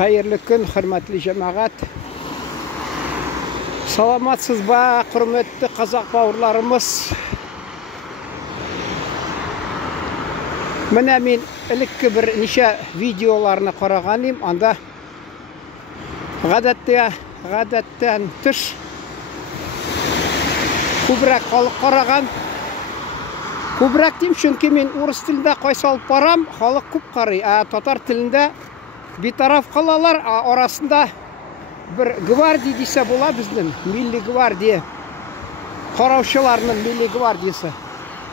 Хайырлы күн, хөрмәтле җәмәгать. Саламатсыз ба, хөрмәтле казак бауырларымыз. Менә мин элекке бер ничә видеоларны караганым, анда гадәттән тыш күбрәк халык караган. Күбрәк дим, чөнки мин урыс телендә кайсы алып барам, халык күп карый, татар телендә битараф калалар, арасында бер гвардия дисә була безнең, милли гвардия, караучыларның милли гвардиясы.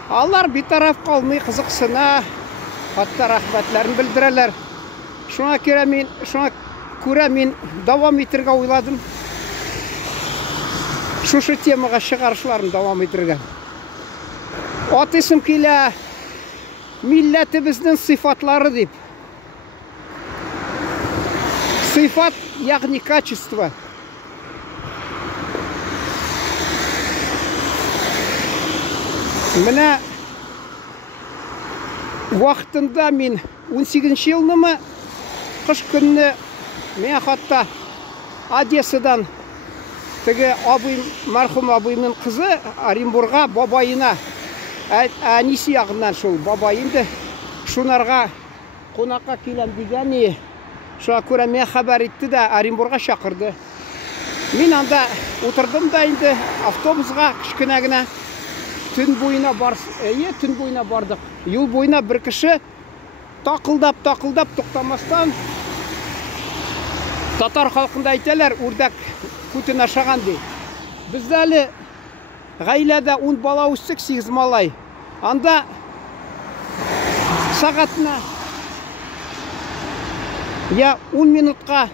Алар битараф калмый, кызыксына, хатта рәхмәтләрен белдерәләр. Шуңа күрә мин дәвам итәргә уйладым. Шушы темага чыгарышларын дәвам итәргә. Атысым килә, милләтебезнең сыйфатлары дип. Сыйфат, ягъни качество. Менә вакытында мин 18-нче елнымы кыш көнне мен хатта Одессадан теге абый, мәрхүм абыйның кызы Оренбурга бабайына, әнисе ягыннан шул бабай инде шунарга кунакка киләм дигән. Шуңа күрә мен хәбәр итте дә Оренбурга чакырды. Мин анда утырдым да инде автобусга кичкенә генә төн буена бардык. Юл буена бер кеше такылдап туктамастан татар халкында әйтәләр, үрдәк күтен ашаган ди. Бездә әле гаиләдә 10 бала үстек, 8 малай. Анда сагатына 10 минутка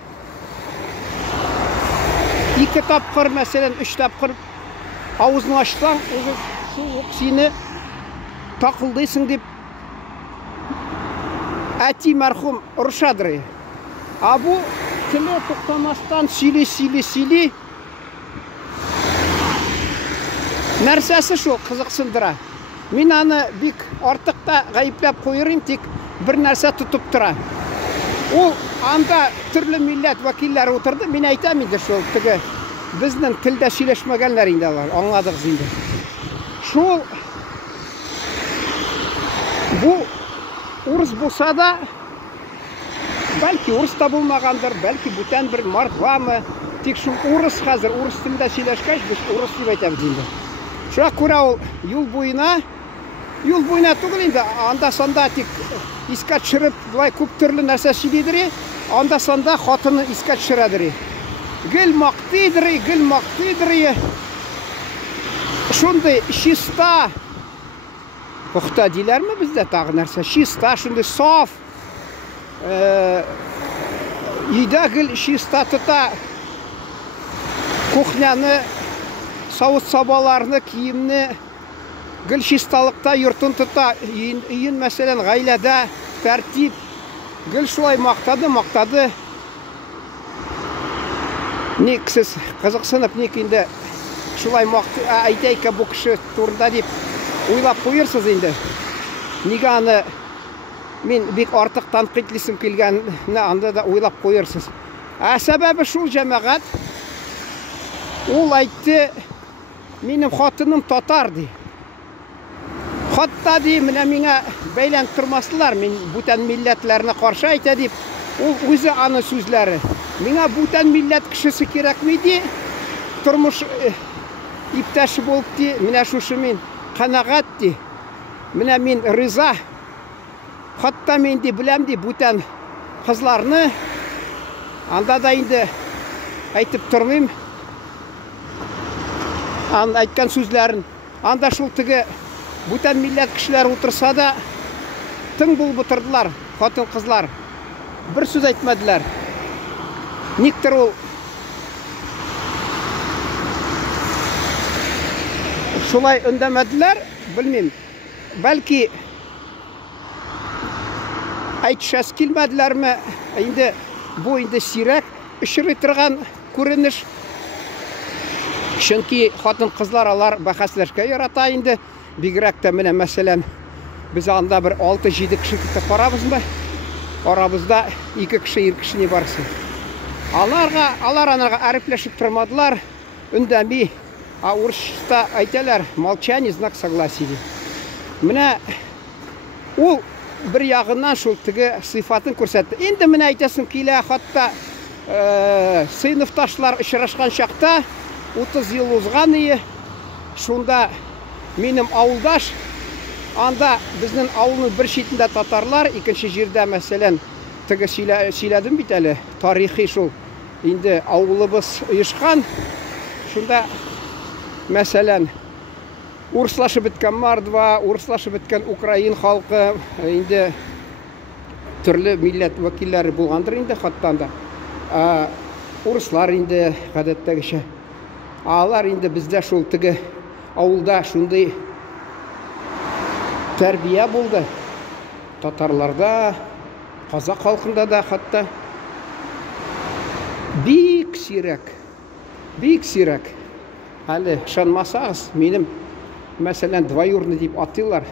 2 тапкыр, мәсәлән 3 тапкыр авызны ачсаң, шул сине такылдыйсың дип әти мәрхүм урышадыр. Бу теле туктамастан сөйли. Нәрсәсе шул кызыксындыра. Мин аны бик артык та гаепләп куйырым, тик бер нәрсә тотып тора. Ул анда төрле милләт вәкилләре утырды. Мин әйтәм инде шул теге безнең телдә сөйләшмәгәннәр инде алар. Аңладыгыз инде. Шул бу урыс булса да, бәлки урыс та булмагандыр, бәлки бүтән бер мордвамы. Тик шул урыс хәзер урыс телендә сөйләшкәч, без урыс дип әйтәбез инде. Шуңа күрә ул юл буена түгел инде, анда-санда тик искә төшереп, булай күп төрле нәрсә сөйлидер, анда-санда хатыны искә төшерәдер. Гел мактыйдыр. Шундый чиста. Пөхтә диләрме бездә тагы нәрсә? Чиста, шундый саф. Өйдә гел чиста тота. Кухняны, савыт-сабаларны, киемне гел чисталыкта йортын тота. Өен мәсәлән гаиләдә тәртип. Гел шулай мактады. Ник сез кызыксынып, ник инде шулай әйтәйкә бу кеше турында дип уйлап куерсыз инде. Нигә аны мин бик артык танкыйтьлисем килгәнне анда да уйлап куерсыз. Сәбәбе шул, җәмәгать. Ул әйтте, минем хатыным татар ди. Хатта ди, менә миңа бәйләнеп тормаслар, мин бүтән милләтләрне каршы әйтә дип. Ул үзе аны сүзләре. Миңа бүтән милләт кешесе кирәкми ди. Тормыш иптәше булып ди, менә шушы мин канагать ди. Менә мин риза. Хатта мин ди беләм ди бүтән кызларны. Анда да инде әйтеп тормыйм. Анда әйткән сүзләрен. Анда шул теге бүтән милләт кешеләр утырса да тың булып утырдылар, хатын-кызлар. Бер сүз әйтмәделәр. Никтер ул шулай өндәмәделәр, белмим. Бәлки әйтшәс килмәделәрме? Инде бу инде сирәк очрый торган күренеш. Чөнки хатын-кызлар алар бәхәсләшкә ярата инде. Бигрәк тә менә мәсәлән без анда бер 6-7 кеше карабызмы? Арабызда 2 кеше, 1 кеше не барсы. Алар анарға әріплешіп тұрмадылар, үндәмей. Орысшта айталар, молчание знак согласия. Міне, ол бір яғынан шул тігі сыйфатын көрсетті. Енді міне айтасым келе, хатта сыйныфташлар ұшырашқан шақта 30 ел озған ие. Шунда менің ауылдаш, анда біздің ауылның бір шетінде татарлар, екінші жерде мәселен тігі сөйледім бит әлі, тарихи шул. Енді ауылыбыз ұйышқан, шунда мәселен урыслашы біткен Мордва, урыслашы біткен Украин халқы, енді түрлі милләт вәкилләре болғандыр енді хаттанда. Урыслар енді ғадаттағыша. Алар енді бізде шул тігі ауылда шундай тәрбия болды. Татарларда, қазақ халқында да хатта бик сирек. Әлі шанмасағыз, менің мәселен двоюрный деп атылар,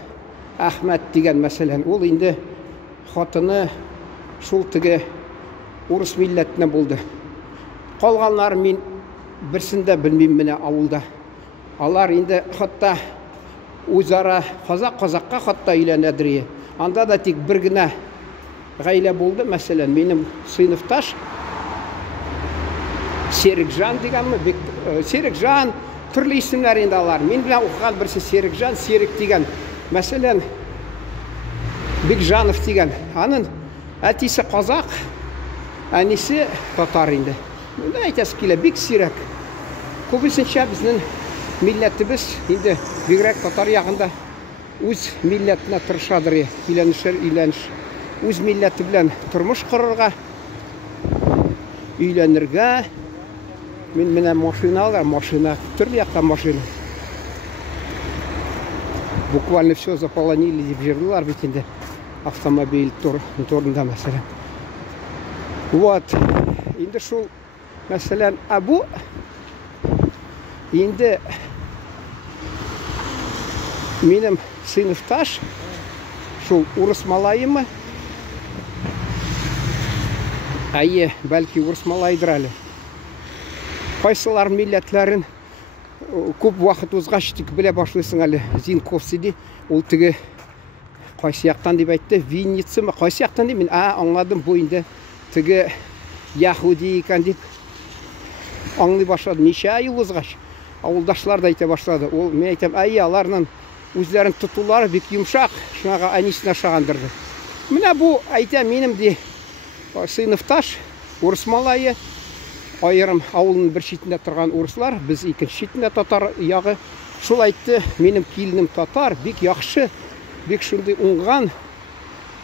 Ахмет деген мәселен. Ол енді хатыны шул тігі орыс милләтіне болды. Қалғанлар мен бірсінде білмеймін міне ауылда. Алар енді хатта өзара қазаққа хатта үйленедірі. Анда да тек бір гіне ғайлә болды. Мәселен, менің сыйныфташ Серікжан деген ме? Серікжан, түрлі исімлер енді алар. Мен білен оқыған бірсі Серікжан, Серік деген. Мәселен, Бекжанов деген. Анын әтесі қазақ, әнесі татар енді. Мені айтасы келе, бек сирек. Көбісінше біздің милләтіміз енді бигрәк татар яғында өз милләтіне тырышадыр. Үйленіш. Өз милләті білен тұрмыш құрырға, үйленірге. Мен міне машина, түрлі яқта машина. Буквально все заполонили деп жерділар бетінде автомобиль торында мәселен. Вот, енді шул мәселен Абу, енді менің сыйныфташ, шул урыс малайымы, әйе, бәлки урыс малайдыр әлі. Қайсылар милләтләрін көп уақыт озғаш тік біле башлайсың әлі. Зинковседе, ол тігі қайсы яқтан деп айтты, Винница ма, қайсы яқтан деп, мен аңладым бойында тігі Яхуди екен деп аңлай башлады. Неше ай озғаш ауылдашлар да айта башлады. Ол мен айтам, аларның өзлерін тұтулары бек юмшақ, шынаға әнесіне шағандырды. Міне бұл айта менім де сыйныфташ, орыс малайы, айырым ауылының бір шетінде тұрған орыслар, біз екінші шетінде татар яғы. Шул айтты, менің келінім татар, бек яқшы, бек шындай ұңған,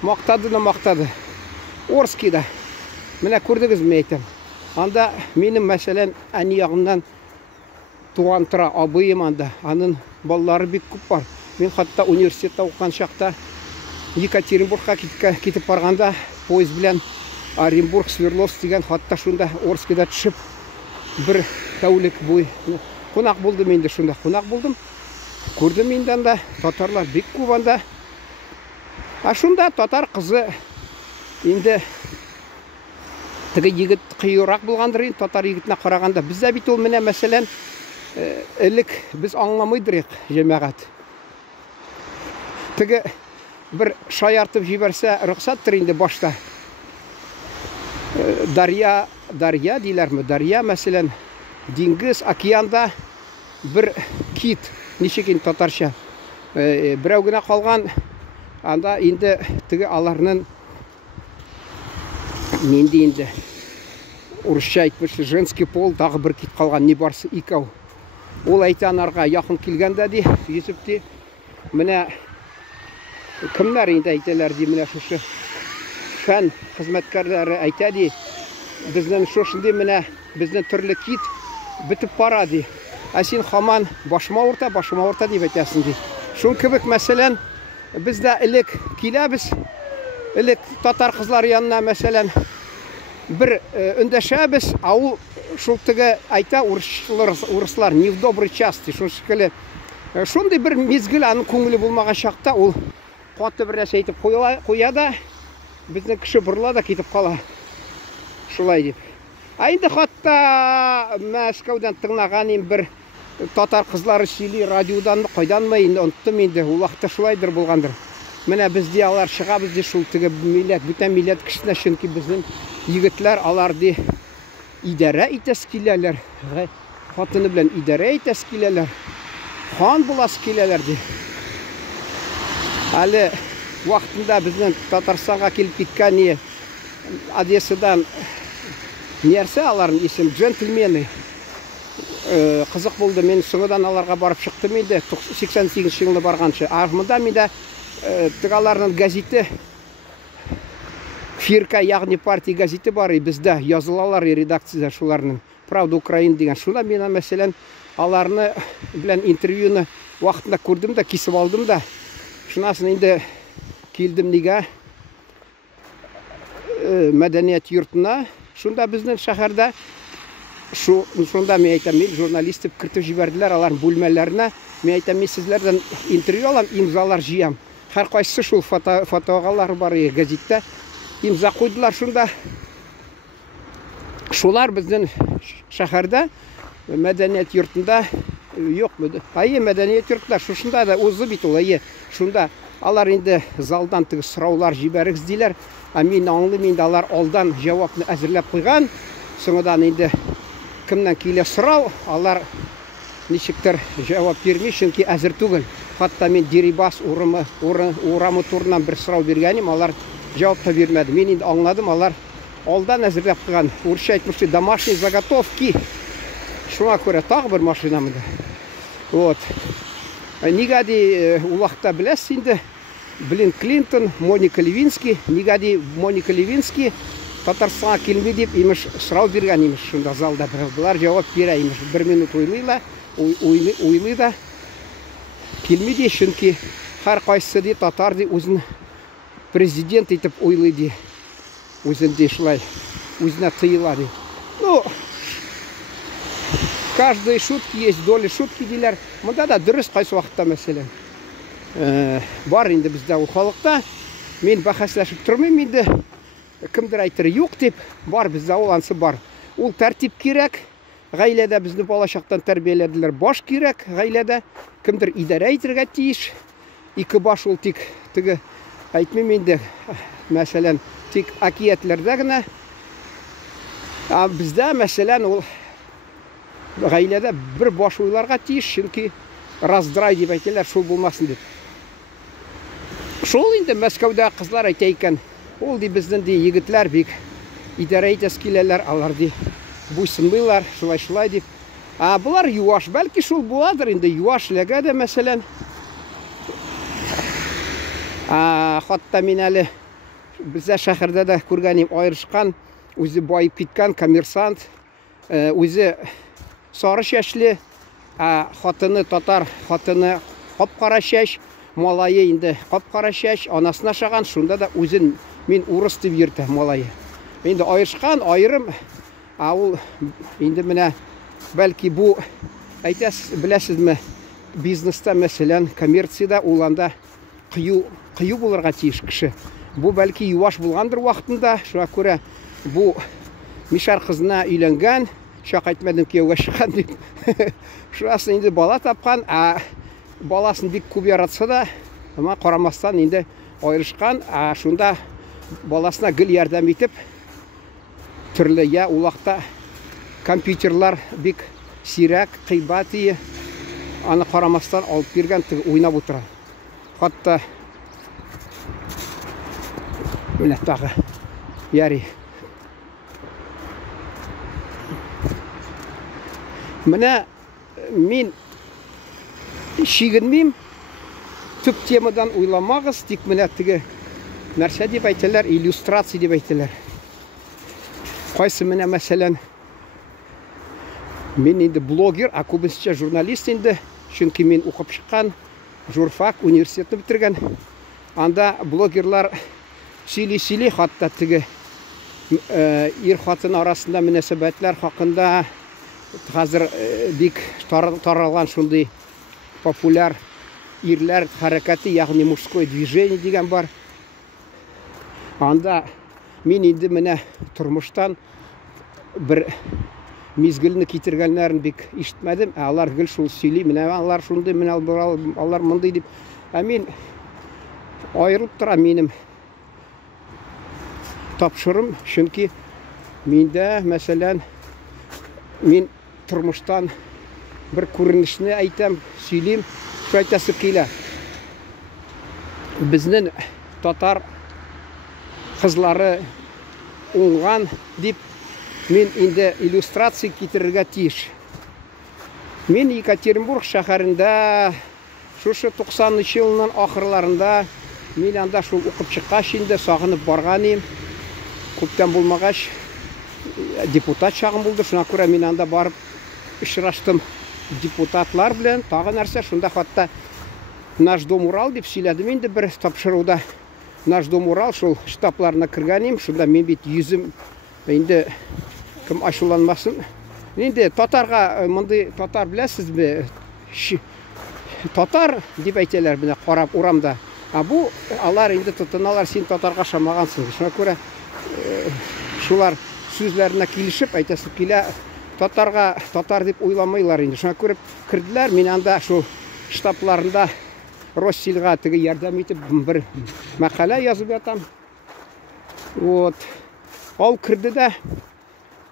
мақтады. Орыскида. Міне көрдіңіз мен айтам. Анда менің мәселен әне яғымнан туған тұра абыйым анда. Анын балалары бек көп бар. Мен хатта университетте оқыған шақта Екатеринбургқа кетіп барғанда поезд білен Оренбург, Свердловск деген хатта шунда Орскіда түшіп бір тәулік бой қонақ болды. Мен де шунда қонақ болдым. Көрдім енді анда татарлар бек көп анда. Шунда татар қызы енді тігі егіт қиырақ болғандыр, татар егітіне қарағанда. Бізде бит ол міне мәселен ілік біз аңламайдырық жемағат. Тігі бір шай артып жіберсе рұқсаттыр енді башта. Дария дейлер ме? Дария мәселен деңгіз, океанда бір кит, нешекен татарша. Біреу гіне қалған, анда енді тігі аларының менде енді орысша айтпашы, женский пол тағы бір кит қалған, не барсы икау. Ол айтанарға яқын келгенде де, есіпте, міне кімлер енді айталар де, міне шушы фән қызметкерлері айтады, біздің шошынде міне біздің түрлі кит бітіп барады. Сен хаман башыма орта деп айтасың де. Шун кебек мәселен бізде ілік келебіз, ілік татар қызлар янына мәселен бір үндәшәбіз, ауыл шултыға айта орыслар не в добрый час. Шундай бір мезгіл аның көңілі болмаған шақта ол қуатты бір нәрсе айтып қояды, біздің кіші бұрыла да кетіп қала. Шулай деп. Енді хатта Мәскәуден тыңлаған бір татар қызлары сөйлей радиодан қойдан ма енді ұнттым енді ол уақытта шулайдыр болғандыр. Міне бізде алар шығабыз де шул тігі милләт, бүтән милләт кішіне шынки біздің егітлер аларды идәрә итәс келелер. Хатыны білән идәрә итәс келелер. Хан булас келелер де. Әлі уақытында біздің Татарстанға келіп кеткен Одессадан нерсе аларын есім джентльмены. Қызық болды, мен соңыдан аларға барып шықтым еді, 88 жылы барғаншы. Армында менде тығаларының газеті, Фирка, яғни партия газеті бар, бізді yazылалар редакцияда шуларының. Правда Украина деген. Шуда мен мәселен аларны білән интервьюны уақытында көрдім да, кесіп алдым да. Шунасын енді келдім неге мәдәниет йортына. Шунда біздің шәһәрдә шунда мен айтам, мен журналистіп кіртіп жіберділер алардың бөлмелеріне. Мен айтам, мен сіздерден интервью алам, имзалар жиям. Әр қайсысы шул фотоғалар бар газетте. Имза қойдылар шунда. Шулар біздің шәһәрдә мәдәниет йортында yok mu? Ayı medeniyet yurtlar şuşunda da uzun bit olayı. Şunda alar indi zaldan tı sıraular jiberiz diler. Amin anlı min dalar aldan cevapını hazırlap qoygan. Sonradan indi kimden kile sırau alar nişiktir cevap vermiş çünkü hazır түгел. Hatta men deribas uramı turundan bir sırau bergenim alar cevap da vermedi. Men indi anladım alar aldan hazırlap qoygan. Urşa aytmıştı домашний заготовки. Şuna göre tağ bir maşinamda. Вот. Нигәди улахта беләс инде. Билл Клинтон, Моника Левинский, нигәди Моника Левинский Татарстанга килми дип имеш сорау биргән имеш шунда залда. Булар җавап бирә имеш. 1 минут уйлый да килми ди чөнки һәр кайсы ди татар ди үзен президент итеп уйлый ди. Үзен ди шулай үзенә тыела ди. Ну каждой шутки есть доля шутки дилер. Монда да дөрес кайсы вакытта мәсәлән. Бар инде бездә ул халыкта. Мин бәхәсләшеп тормыйм инде. Кемдер әйтер юк дип, бар бездә ул ансы бар. Ул тәртип кирәк. Гаиләдә безне балачактан тәрбияләделәр. Баш кирәк гаиләдә. Кемдер идарә итәргә тиеш. Ике баш ул тик теге әйтмим инде. Мәсәлән, тик акиятләрдә генә. Бездә мәсәлән ул гаиләдә bir баш уйларга тиеш, чөнки раздрай дип әйтәләр, шул булмасын дип. Шул инде Мәскәүдә кызлар әйтә икән, ул ди безнең ди егетләр бик идарә итәс киләләр, алар ди буйсынмыйлар, шулай дип. Булар юаш, бәлки шул буладыр инде юашләгә дә мәсәлән. Хатта мин әле бездә шәһәрдә дә күргәнем аерышкан, үзе байып киткән коммерсант, үзе sarı şeşli, xatını tatar, xatını qapqara şeş, malayı indi qapqara şeş, anasına şağan, şunda da özün men urus deb yurdi malayı. Endi ayırışqan, ayırım, ul indi менә belki bu aytasiz, bilasizmi, biznesda мәсәлән, коммерцияда уланда кыю булырга тиеш кеше. Bu belki юаш булгандыр вакытында, шуңа күрә bu Мишар кызына өйләнгән. Шақ айтмадым күйеуге шыққан деп. Шуасын енді бала тапқан, баласын бик көп яратса да, ама қарамастан енді айырышқан, шунда баласына гіл ярдам етіп, түрлі улақта компьютерлар бик сирәк, қибаты, аны қарамастан алып берген ойнап отыра. Қатта міне тағы яри. Менә мин шигенмим, төп темадан уйламагыз, тик менә теге нәрсә дип әйтәләр, иллюстрация дип әйтәләр. Кайсы менә мәсәлән, мин инде блогер, күбенчә журналист инде, чөнки мин укып чыккан, журфак университетны битергән. Анда блогерлар сөйли хатта теге ир-хатын арасында мөнәсәбәтләр хакында Хәзер бик таралган шундый популяр ирләр хәрәкәте, ягъни мужское движение дигән бар. Анда мин инде менә тормыштан бір мезгіліні кетіргенлерін бек ишітмәдім. Алар гіл шул сөйлей, міне алар шундай, міне алар мындай деп. Мен айырылып тұра менім тапшырым, чөнки менде, мәселен, мен тұрмыштан бір көрінішіне айтам, сөйлейм, шу айтасы келі. Біздің татар қызлары оңған деп мен енді иллюстрация кетірерге тиіш. Мен Екатеринбург шәһәрендә шушы 90-шы жылның ахырларында мен анда шул оқып чыккач инде сагынып барган идем. Күптән булмагач депутат чагым булды. Шуңа күрә мен анда барып очраштым депутатлар белән. Тагы нәрсә, шунда хатта Наш дом Урал деп сөйләдем инде бер тапшыруда. Наш дом Урал шул штабларына кергән идем. Шунда мен бит йөзем инде кем ачуланмасын. Инде татарға, мондай татар беләсезме? Татар дип әйтәләр менә карап урамда. Бу алар инде тотыналар, син татарға шамагансың. Шуңа күрә шулар сүзләренә килешеп әйтәсе килә, татарға татар дип уйламыйлар инде. Шуңа күрә кирделәр, мен анда шул штабларында Россельга теге ярдәм итеп бер мәкалә язып ятам. Вот. Ал кирде дә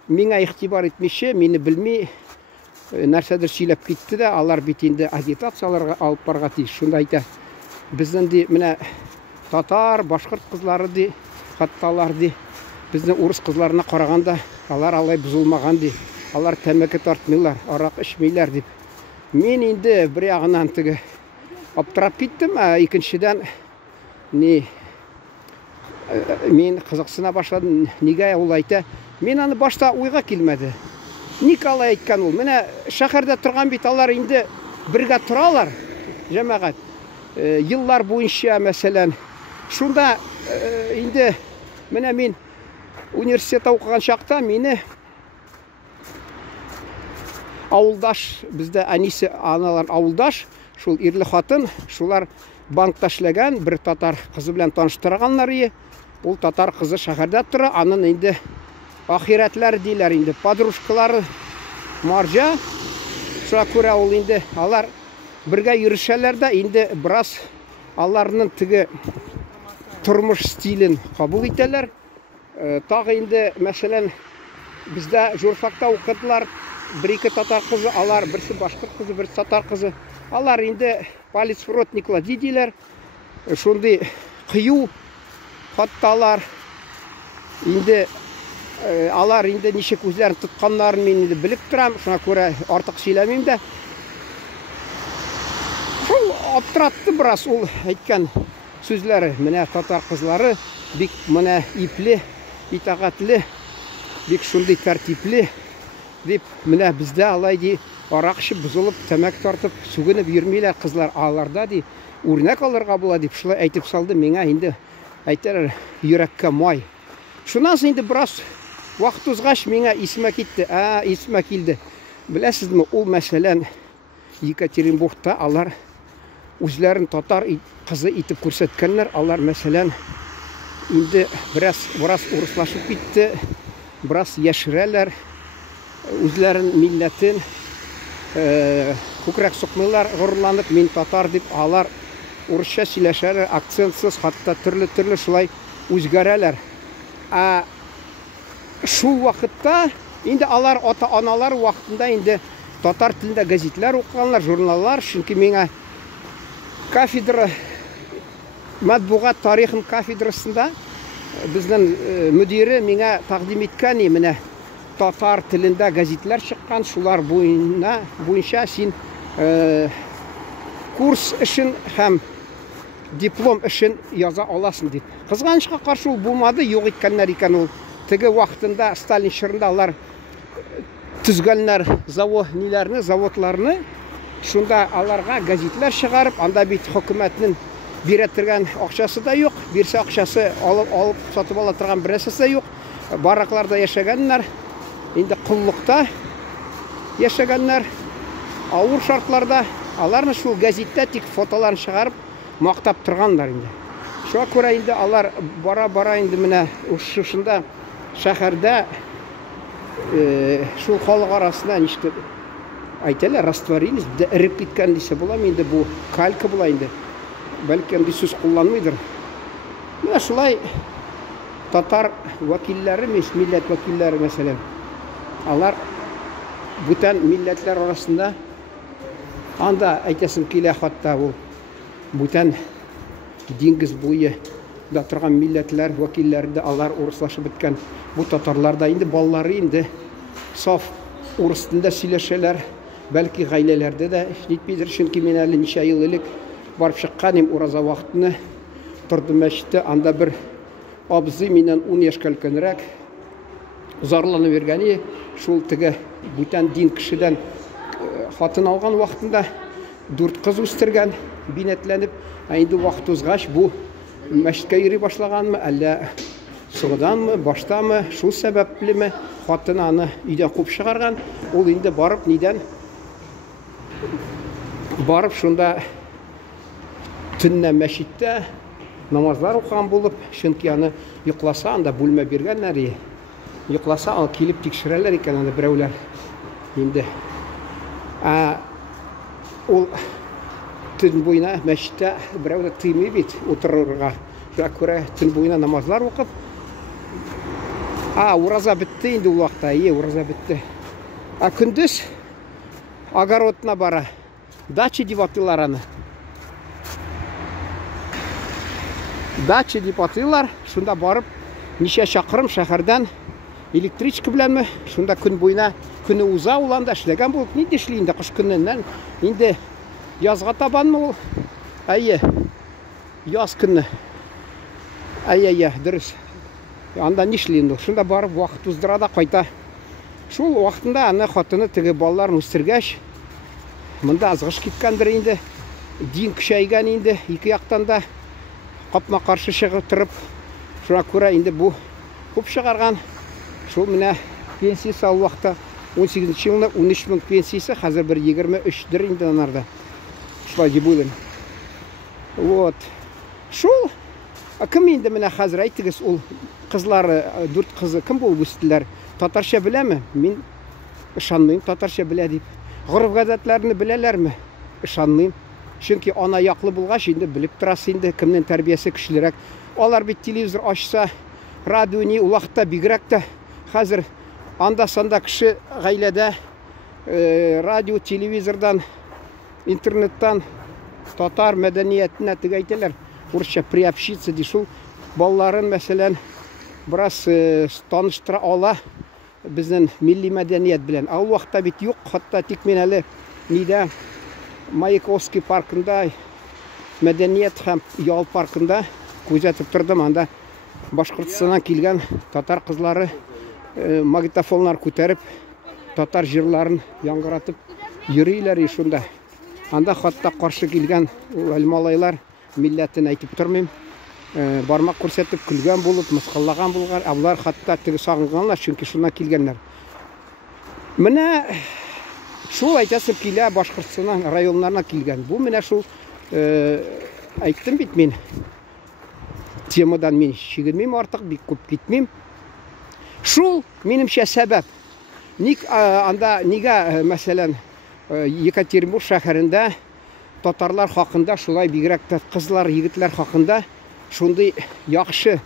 миңа игътибар итмичә, мине белми нәрсәдер сөйләп китте дә, алар бит инде агитацияларга алып барга тиеш. Шунда әйтә, безнең ди менә татар, башкорт кызлары ди, хатта алар ди, безнең урыс кызларына караганда алар алай бузылмаган ди. Алар тәмәке тартмыйлар, арак эчмиләр дип. Мен инде бер ягынан теге аптырап киттем, икенчедән мен кызыксына башладым. Нигә ул әйтә? Мен аны башта уйга килмәде. Ник алай әйткән ул? Менә шәһәрдә торган бит алар инде бергә торалар, җәмәгать. Еллар буенча, мәсәлән, шунда инде менә мин университетта укыган чакта мине авылдаш, бездә әнисе, аналар авылдаш, шул ирле хатын, шулар банкта эшләгән, бер татар кызы белән таныштырганнар ие. Ул татар кызы шәһәрдә тора, аның инде ахирәтләр диләр инде, подружкалары марҗа. Шуңа күрә ул инде алар бергә йөришәләр дә, инде бераз аларның теге тормыш стилен кабул итәләр. Тагы инде, мәсәлән, бездә журфакта укыдылар, бер-ике татар кызы, алар берсе башкорт кызы, берсе татар кызы. Алар инде полицротниклар диләр. Шундый кыю хатталар. Инде алар инде ничек үзләрен тотканнарын мен инде белеп торам. Шуңа күрә артык сөйләмим дә. Шул аптыратты бераз ул әйткән сүзләре. Менә татар кызлары бик менә ипле, итагатьле, бик шундый тәртипле дип, менә бездә алай ди, арак эчеп бузылып, тәмәк тартып, сүгенеп йөрмиләр кызлар. Аларда ди, үрнәк алырга була дип шулай әйтеп салды. Миңа инде әйтәләр, йөрәккә май. Шуннан соң инде бераз вакыт узгач миңа исемә китте. Исемә килде. Беләсезме, ул мәсәлән Екатеринбургта алар үзләрен татар кызы итеп күрсәткәннәр. Алар мәсәлән инде бераз урыслашып китте. Бераз яшерәләр. Үзләрен милләтен күкрәк сукмыйлар, горурланып, мин татар дип, алар урысча сөйләшәләр, акцентсыз, хатта төрле шулай үзгәрәләр. Шул вакытта инде алар ата-аналар вакытында инде татар телендә гәзитләр укыганнар, журналлар, чөнки миңа кафедра матбугат тарихын кафедрасында безнең мөдире миңа тәкъдим иткән, менә татар телендә гәзитләр чыккан, шулар буенча син курс өчен һәм диплом өчен яза аласың дип. Кызганычка каршы ул булмады, юк иткәннәр икән ул. Теге вакытында Сталин чорында алар төзгәннәр заводларны, шунда аларга гәзитләр чыгарып, анда бит хөкүмәтнең бирә торган акчасы да юк, бирсә акчасы алып сатып ала торган берәрсесе дә юк. Баракларда яшәгәннәр, инде куллыкта яшәгәннәр, авыр шартларда. Аларны шул гәзиттә тик фотоларын чыгарып мактап торганнар инде. Шуңа күрә инде алар бара инде менә шушында шәһәрдә шул халық арасында ниште айталар, растворились, іріп кеткен десе бола, енді бұл калька бола енді. Бәлкім де сөз қолданмайдыр. Мына шулай татар вакилләре, милләт вакилләре мәсәлән. Алар бүтән милләтләр арасында анда әйтәсем килә хатта ул бүтән диңгез буе да торган милләтләр вакилләре алар урыслашып беткән. Бу татарларда инде баллары инде саф урыс телендә сөйләшәләр. Бәлки гаиләләрдә дә җитмидер, чөнки мин әле ничә ел элек барып чыккан идем ураза вакытны. Тордым мәчеттә, анда бер абзый миннән 10 яшькә өлкәнрәк зарланып йөргән, шул теге бүтән дин кешедән хатын алган вакытында 4 кыз үстергән, бинәтләнеп, инде вакыт узгач бу мәчеткә йөри башлаганмы, әллә соңданмы, баштамы, шул сәбәплеме хатын аны өйдән куып чыгарган. Ул инде барып нидән барып шунда төннә мәчеттә намазлар укыган булып, чөнки аны йокласа, анда бүлмә биргәннәр. Йокласа, ал килеп тикшерәләр икән аны берәүләр. Инде ул төн буена мәчеттә берәү дә тыймый бит утырырга. Шуңа күрә төн буена намазлар укып, ураза бетте инде ул вакытта, ураза бетте. Көндез огородына бара. Дача дип атыйлар аны. Дача дип атыйлар. Шунда барып, ничә чакрым шәһәрдән электричка беләнме, шунда көн буена көне уза, ул анда эшләгән булып, нинди эшли инде кыш көннән. Инде язга табанмы ул? Яз көнне. Дөрес. Анда нишли инде. Шунда барып вакыт уздыра да кайта. Шул вакытында аны хатыны теге балаларын үстергәч, монда азгыш киткәндер инде. Дин көчәйгән инде, ике яктан да капма каршы чыгып торып, шуңа күрә инде бу күп чыгарган. Шул менә пенсиясе ал вакытта 18 елны 13 мең пенсиясе, хәзер бер 23 дер инде анарда. Шулай дип уйлыйм. Вот. Шул кем инде менә хәзер әйтегез, ул кызлары 4 кызы кем булып үстеләр? Татарча беләме? Мин ышанмыйм, татарча белә дип. Гореф-гадәтләрне беләләрме? Ышанмыйм. Чөнки ана яклы булгач инде белеп торасы инде кемнең тәрбиясе көчлерәк. Алар бит телевизор ачса, радиони ул вакытта бигрәк тә хәзер анда-санда кеше гаиләдә радио, телевизордан, интернеттан татар мәдәниятенә тегәйтәләр. Урысча приобщиться ди, шул балаларын мәсәлән бераз таныштыра ала безнең милли мәдәният белән. Ул вакытта бит юк, хатта тик мен әле нидә Маяковский паркында, мәдәният һәм ял паркында күзәтеп тордым. Анда Башкортстаннан килгән татар кызлары магнитофоннар күтәреп, татар җырларын яңгыратып йөриләр шунда. Анда хатта каршы килгән малайлар милләтен әйтеп тормыйм. Бармак күрсәтеп көлгән булып, мыскыллаган булган. Алар хатта теге сагынганлар, чөнки шуннан килгәннәр. Менә шул әйтәсем килә, Башкортстаннан районнарына килгән. Бу менә шул әйттем бит мин. Темадан мин чигенмим артык, бик күп китмим. Шул минемчә сәбәп. Анда нигә мәсәлән Екатеринбург шәһәрендә татарлар хакында шулай бигрәк тә кызлар, егетләр хакында шундый яхшы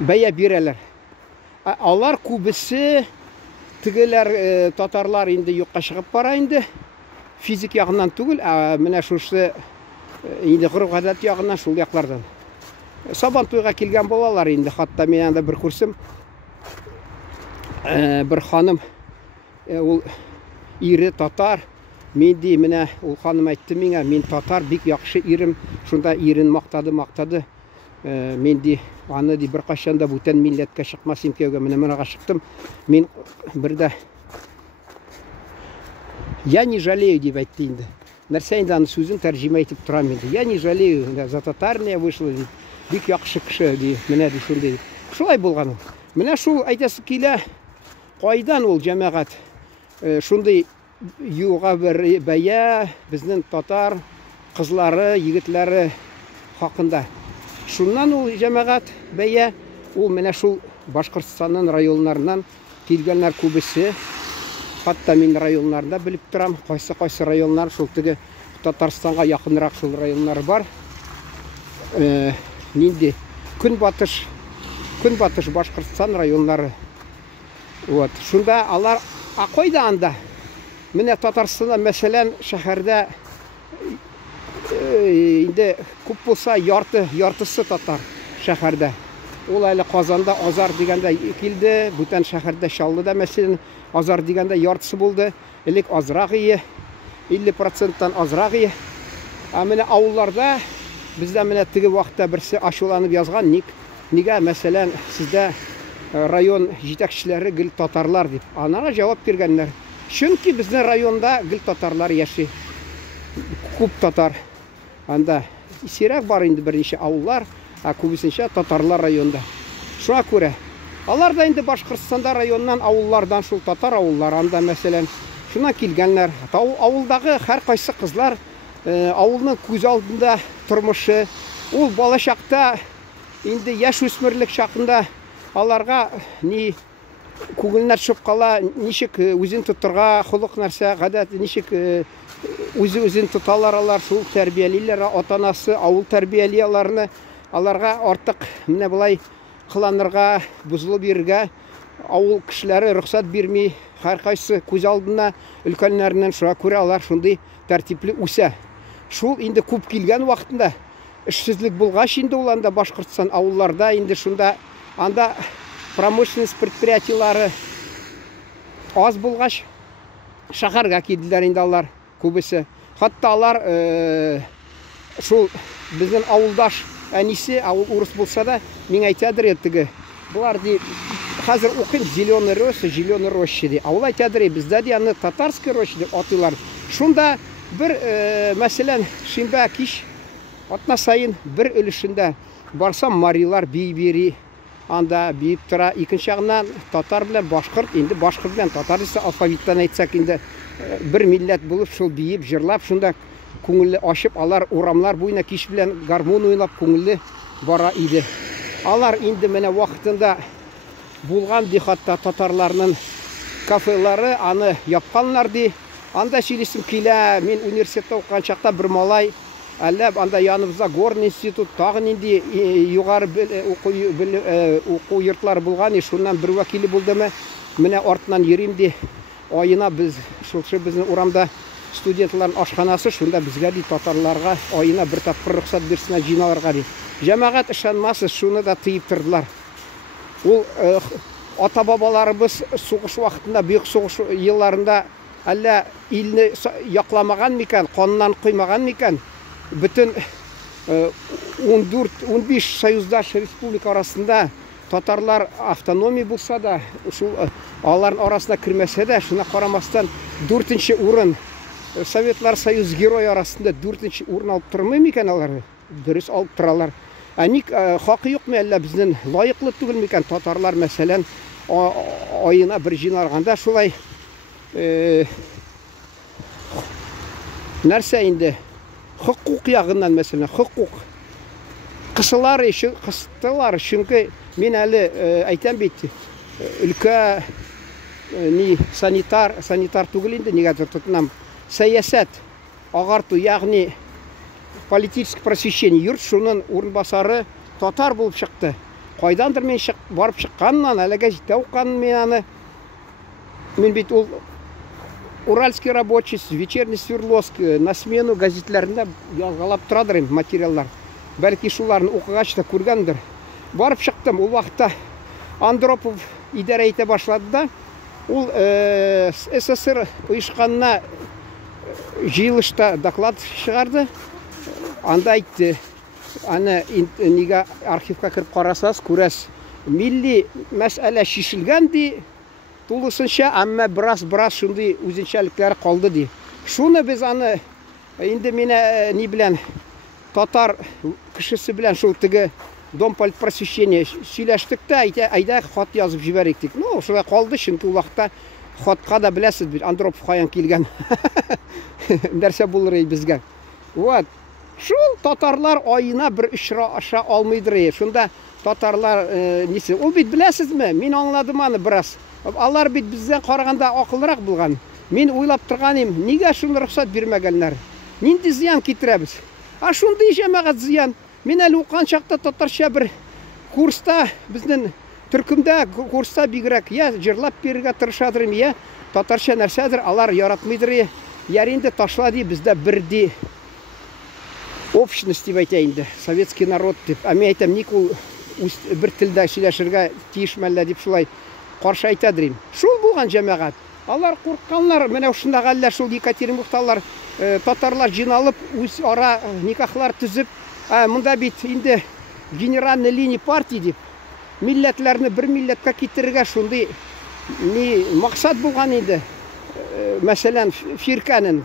бәя бирәләр. Алар күбесе тегеләр татарлар инде юкка чыгып бара инде. Физик ягыннан түгел, менә шушы инде гореф-гадәт ягыннан шул яклардан. Сабан туйга килгән балалар инде, хатта мен анда бер күрсем, бер ханым, ул ире татар, мен ди, менә ул ханым әйтте миңа, мин татар, бик яхшы ирем, шунда ирен мактады. Мен ди, аны ди бер качан да бүтән милләткә чыкмас имкәүгә, менә монага чыктым. Мин бердә я не жалею дип әйтте инде. Нәрсә инде аны сүзен тәрҗемә итеп торам инде. Я не жалею, за татарная вышла ди. Бик яхшы кеше ди, менә ди шундый. Шулай булган. Менә шул әйтәсе килә, кайдан ул җәмәгать шундый юга бер бәя безнең татар кызлары, егетләре хакында. Шуннан ул җәмәгать бәя, ул менә шул Башкортстанның районнарыннан килгәннәр күбесе. Хатта мин районнарында белеп торам, кайсы районнар шул теге Татарстанга якынрак шул районнар бар. Нинди Көнбатыш Башкортстан районнары. Вот. Шунда алар кайда анда? Менә Татарстанда, мәсәлән, шәһәрдә инде күп булса яртысы татар шәһәрдә. Ул әле Казанда Азар дигәндә килде, бүтән шәһәрдә Чаллыда мәсәлән Азар дигәндә яртысы булды. Элек азрак ие, 50%-тан азрак ие. Менә авылларда бездә менә теге вакытта берсе ачуланып язган, нигә мәсәлән сездә район җитәкчеләре гел татарлар дип. Анага җавап биргәннәр. Чөнки безнең районда гел татарлар яши. Күп татар. Анда сирәк бар инде берничә авыллар, күбесенчә татарлар районда. Шуңа күрә алар да инде Башкортстанда районнан авыллардан шул татар авыллар анда мәсәлән шуна килгәннәр. Авылдагы һәр кайсы кызлар авылның күз алдында тормышы, ул бала чакта инде яшь үсмерлек чакында аларга ни күңеленә төшеп кала, ничек үзен тотырга, холык нәрсә, гадәт, ничек үзен тоталар алар, шул тәрбиялиләр, ата-анасы авыл тәрбияли аларны, аларга артык менә булай кыланырга, бузылып йөрергә авыл кешеләре рөхсәт бирми, һәр кайсы күз алдына өлкәннәреннән, шуңа күрә алар шундый тәртипле үсә. Шул инде күп килгән вакытында эшсезлек булгач инде ул анда Башкортстан авылларда инде шунда анда промышленность предприятиелары аз булгач шәһәргә килделәр инде алар күбесе. Хатта алар шул безнең авылдаш әнисе, авыл урыс булса да, мин әйтәдер теге. Булар ди хәзер укыйм зеленый роща ди. Авыл әйтәдер бездә ди аны татарский роща дип атыйлар. Шунда бер мәсәлән шимбә кич атна сайын бер өлешендә барсам марилар бери анда биеп тора. Икенче ягыннан татар белән башкорт, инде башкорт белән татар исә алфавиттан әйтсәк инде бер милләт булып шул биеп җырлап шунда күңелле ачып алар урамлар буена кич белән гармон уйнап күңелле бара иде. Алар инде менә вакытында булган ди, хатта татарларның кафелары аны япканнар ди. Анда сөйлисем килә, мин университетта укыган чакта бер малай әллә анда яныбызда Горный институт, тагын инде югары уку йортлары булган, шуннан бер вәкиле булдымы, менә артыннан йөрим ди. Айына без шулчы безнең урамда студентларның ашханасы, шунда безгә ди татарларга айына бер тапкыр рөхсәт бирсенә җыйналырга ди. Җәмәгать ышанмасыз, шуны да тыйып тордылар. Ул ата-бабаларыбыз сугыш вакытында, бөек сугыш елларында әллә илне якламаган микән, каннан куймаган микән? Bütün 14-15 союздаш республика арасында татарлар автономия булса да, шул аларның арасына кирмәсә дә, шуңа карамастан 4-нче урын Советлар Союз герой арасында 4-нче урын алып тормый микән алар? Дөрес алып торалар. Ник хакы юкмы әллә безнең лаеклы түгел микән татарлар мәсәлән айына бер җыйналганда шулай нәрсә инде хукук ягыннан мәсәлән хукук кысылар чөнки мин әле әйтәм бит өлкә ни санитар түгел инде нигәдер тотынам сәясәт агарту, ягъни политическое просвещение йорт шуның урынбасары татар булып чыкты. Кайдандыр мен барып чыкканнан әлегә җитә уккан мин аны. Мин бит ул Уральский рабочий, Вечерний Свердловск на смену газетләрендә язгалап торадыр материаллар. Бәлки шуларны укыгач та күргәндер. Барып чыктым, ул вакытта Андропов идарә итә башлады да, ул СССР оешканына җыелышта доклад чыгарды. Анда әйтте, аны нигә архивка кирип карасагыз күрәсез, милли мәсьәлә шишелгән ди. Тулысынча, әмма біраз шундый үзенчәлекләре калды ди. Шуны без аны инде менә ни белән татар кешесе белән шул теге Дом политпросвещения сөйләштек тә, әйдә хат язып җибәрик дик. Ну, шулай калды, чөнки ул вакытта хатка да беләсез бит, Андропов каян килгән. Нәрсә булыр безгә. Вот. Шул татарлар айына бер очраша алмыйдыр. Шунда татарлар нисе? Ул бит беләсезме? Мин аңладым аны бераз. Алар бит бездән караганда акыллырак булган. Мин уйлап торганым, нигә шуны рөхсәт бирмәгәннәр? Нинди зыян китерәбез? Шундый җәмәгать зыян. Мин әле укыган чакта татарча бер курста, безнең төркемдә курста бигрәк я җырлап бирергә тырышадыр, я татарча нәрсәдер алар яратмыйдыр. Я инде ташла ди, бездә бер ди общность дип әйтә инде, советский народ дип. Мен әйтәм, ник ул бер телдә сөйләшергә тиешмәлләр дип шулай каршы әйтәдер. Шул булган җәмәгать. Алар курыкканнар, менә шундагы әллә шул Екатеринбургталар татарлар җыйналып, үз ара никахлар төзеп, монда бит инде генеральный линия партия дип, милләтләрне бер милләткә китерергә шундый максат булган инде. Мәсәлән, фирканың,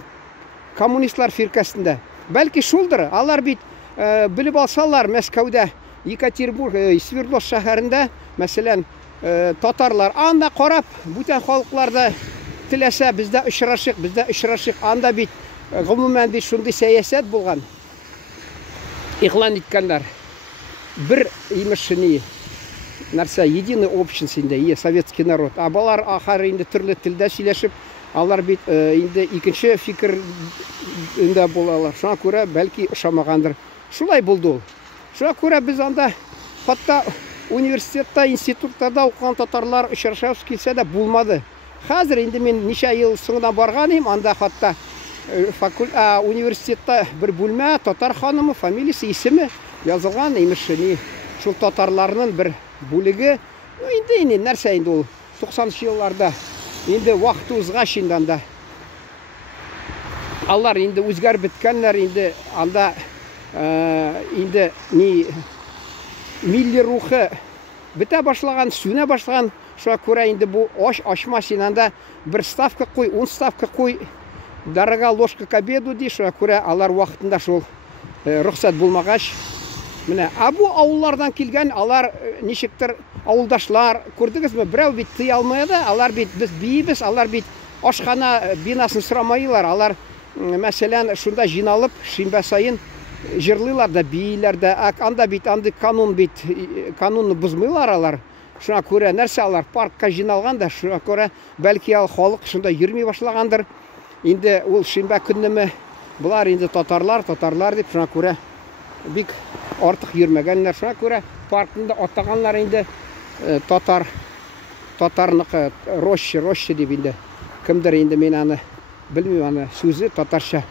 коммунистлар фиркасында. Бәлки шулдыр. Алар бит белеп алсалар, Мәскәүдә, Екатеринбург, Свердловск шәһәрендә, мәсәлән, татарлар анда карап, бүтән халыкларда теләсә бездә очрашык, анда бит гомумән бит шундый сәясәт булган. Игълан иткәннәр. Бер имешни нәрсә, единый общность инде, советский народ. Балар ахары инде төрле телдә сөйләшеп, алар бит инде икенче фикер инде булалар. Шуңа күрә бәлки ошамагандыр. Шулай булды ул. Шуңа күрә без анда хатта университетта, институттарда укыган татарлар очрашып килсә дә булмады. Хәзер инде мин ничә ел соңына барганым, анда хатта университетта бер бүлмә татар ханымы фамилиясе, исеме язылган, имешни шул татарларның бер бүлеге. Инде нәрсә инде ул 90 елларда инде вакыт узгач инде анда алар инде үзгәреп беткәннәр, инде анда инде милли рухы бетә башлаган, сүнә башлаган. Шуңа күрә инде бу ашма син анда бер ставка куй, 10 ставка куй, дорога ложка к обеду ди. Шуңа күрә алар вакытында шул рөхсәт булмагач, менә бу авыллардан килгән, алар ничектер авылдашлар, күрдегезме, берәү бит тыя алмый да, алар бит без биебез, алар бит ашхана бинасын сорамайлар. Алар мәсәлән шунда җыйналып, шимбә сайын җырлыйлар да, бийләр дә. Анда бит андый канун бит, канунны бозмыйлар алар. Шуңа күрә нәрсә алар паркка җыйналган да, шуңа күрә бәлки халык шунда йөрми башлагандыр. Инде ул шимбә көннеме булар инде татарлар дип, шуңа күрә бик артык йөрмәгәннәр. Шуңа күрә паркында атаганнар инде татарныкы роща дип инде. Кемдер инде, мен аны белмим, аны сүзе татарча.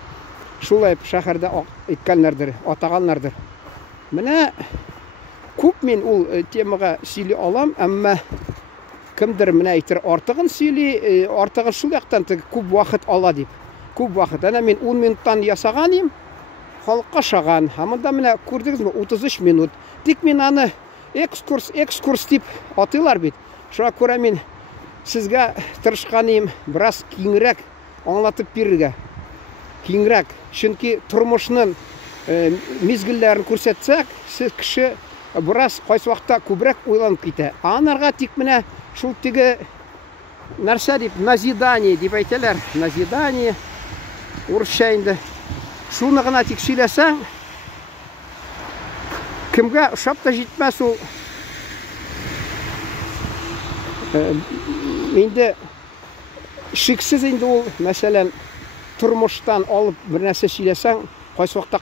Шулай шәһәрдә иткәннәрдер, атаганнардыр. Менә күп мен ул темага сөйли алам, әмма кемдер менә әйтер артыгын сөйли, артыгын шул яктан күп вакыт ала дип. Күп вакыт. Әнә мин 10 минуттан ясаганым, халыкка шаган. Монда менә күрдегезме 33 минут. Тик мин аны экскурс дип атыйлар бит. Шуңа күрә мин сезгә тырышканым бераз киңрәк аңлатып бирергә. Киңрәк, чөнки тормышның мизгелләрен күрсәтсәк, сез кеше бераз кайсы вакытта күбрәк уйланып китә. Анарга тик менә шул теге нәрсә дип, назидание дип әйтәләр. Назидание урысча инде. Шуны гына тик сөйләсәң, кемгә ошап та җитмәс ул. Инде шиксез инде ул, мәсәлән, тормыштан алып бер нәрсә сөйләсәң, кайсы вакытта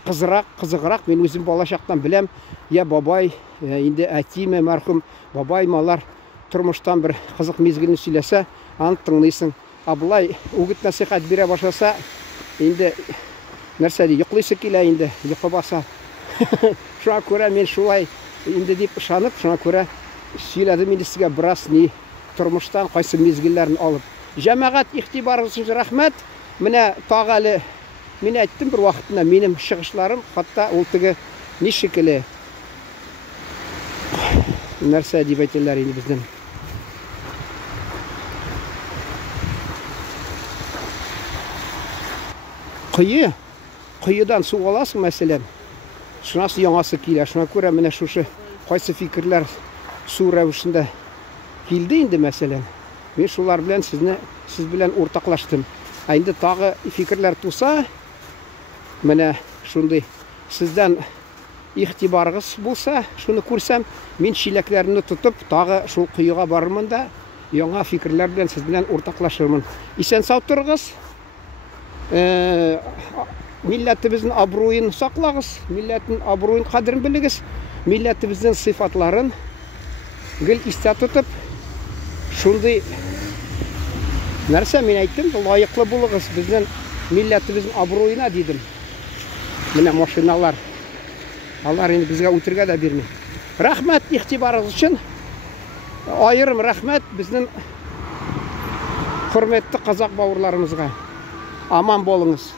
кызыграк. Мен үзем бала чактан беләм, я бабай, инде әтиме мәрхүм бабай малар тормыштан бер кызык мизгелне сөйләсә, аны тыңлыйсың. Булай үгет насихат бирә башласа, инде нәрсә ди, йоклыйсы килә инде, йокы баса. Шуңа күрә мен шулай инде дип ышанып, шуңа күрә сөйләдем инде сезгә бераз тормыштан кайсы мизгелләрне алып. Җәмәгать игътибарыгыз өчен рәхмәт. Менә тагы әле мин әйттем бер вакытында, минем чыгышларым хатта ул теге нишекеле нәрсә дип әйтәләр инде безнең. Кыйыдан су аласың мәсәлән. Шунысы яңасы килә. Шуңа күрә менә шушы кайсы фикерләр су рәвешендә килде инде мәсәлән. Мин шулар белән сез белән уртаклаштым. Инде тагы фикерләр туса, менә шундый сездән игътибарыгыз булса, шуны күрсәм, мин чиләкләрне тотып, тагы шул кыйга барырмын да, яңа фикерләр белән сез белән уртаклашырмын. Исән сау торыгыз. Милләтебезнең абруен саклагыз, милләтнең абруен кадерен белегез, милләтебезнең сыйфатларын гел истә тотып, шундый нәрсә мин әйттем, лаеклы булыгыз безнең милләтебезнең абруена дидем. Менә машиналар. Алар инде безгә үтергә дә бирми. Рәхмәт игътибарыгыз өчен. Аерым рәхмәт безнең хөрмәтле казак бауырларыбызга. Аман болыңыз.